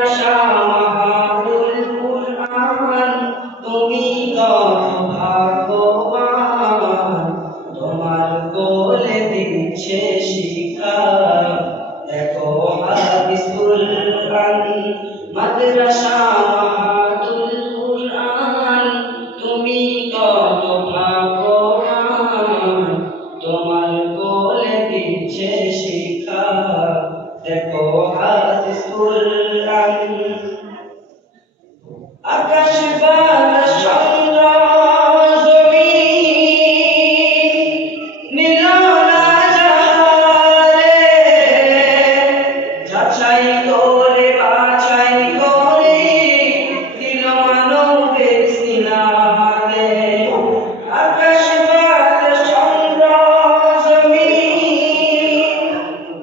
মাদ্রাসা মাহাতুল কুরআন তুমি কত ভাগ্যবান তোমার কোলে দিচ্ছে শিক্ষা দেখো হাদিস কুরআন মাদ্রাসা মাহাতুল কুরআন তুমি কত ভাগ্যবান তোমার কোলে দিচ্ছে শিক্ষা দেখো হাদিস কুরআন আকাশ বাতাস চন্দ্র জমিন নীল না যাহারে যাচাই করে বাছাই করে দিল মানবের সিনাতে আকাশ বাতাস চন্দ্র জমিন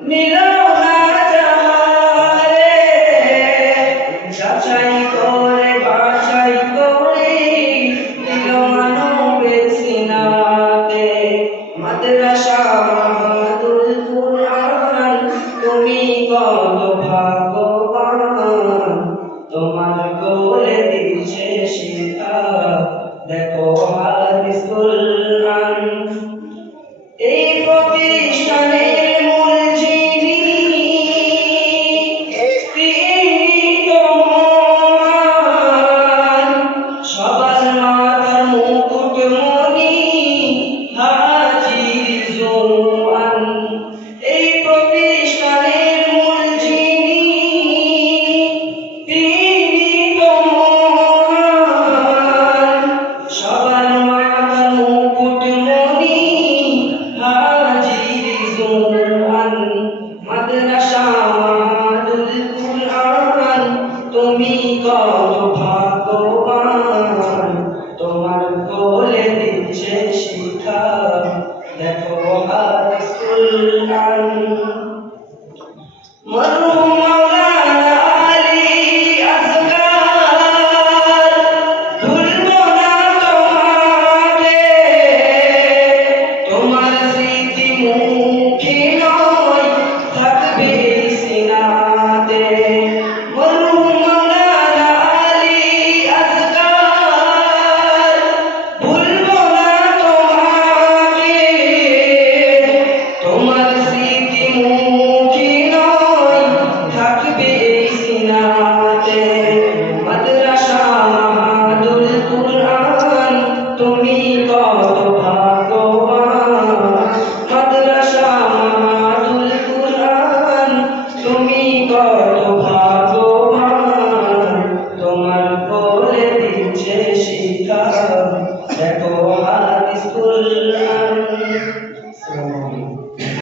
নীল না যাহারে যাচাই করে বাছাই করে দিল মানবের সিনাতে মাদ্রাসা মাহাতুল কুরআন তুমি কত ভাগ্যবান তোমার কোলে দিচ্ছে শিক্ষা দেখো হাদিস কুরআন এই প্রতিষ্ঠানের মূল যিনি সবার মাথার মুকুট মনি হাজী জোয়ান এই প্রতিষ্ঠানের মূল যিনি তিনি তো মহান সবার মাথার মুকুট মনি হাজী জোয়ান মাদ্রাসা মাহাতুল কুরআন তুমি কত ভাগ্যবান তোমার কোলে দিচ্ছে শিক্ষা দেখো হাদিস কুরআন মরহুম মাওলানা আলী আসগার ভুলব না তোমাকে তোমার স্মৃতি মুখে নয় থাকবে সিনাতে মরহুম মাওলানা আলী আসগার ভুলব না তোমাকে তোমার স্মৃতি মুখে নয় থাকবে সিনাতে মাদ্রাসা মাহাতুল কুরআন তুমি কত ভাগ্যবান মাদ্রাসা মাহাতুল কুরআন তুমি কত ভাগ্যবান তোমার কোলে দিচ্ছে শিক্ষা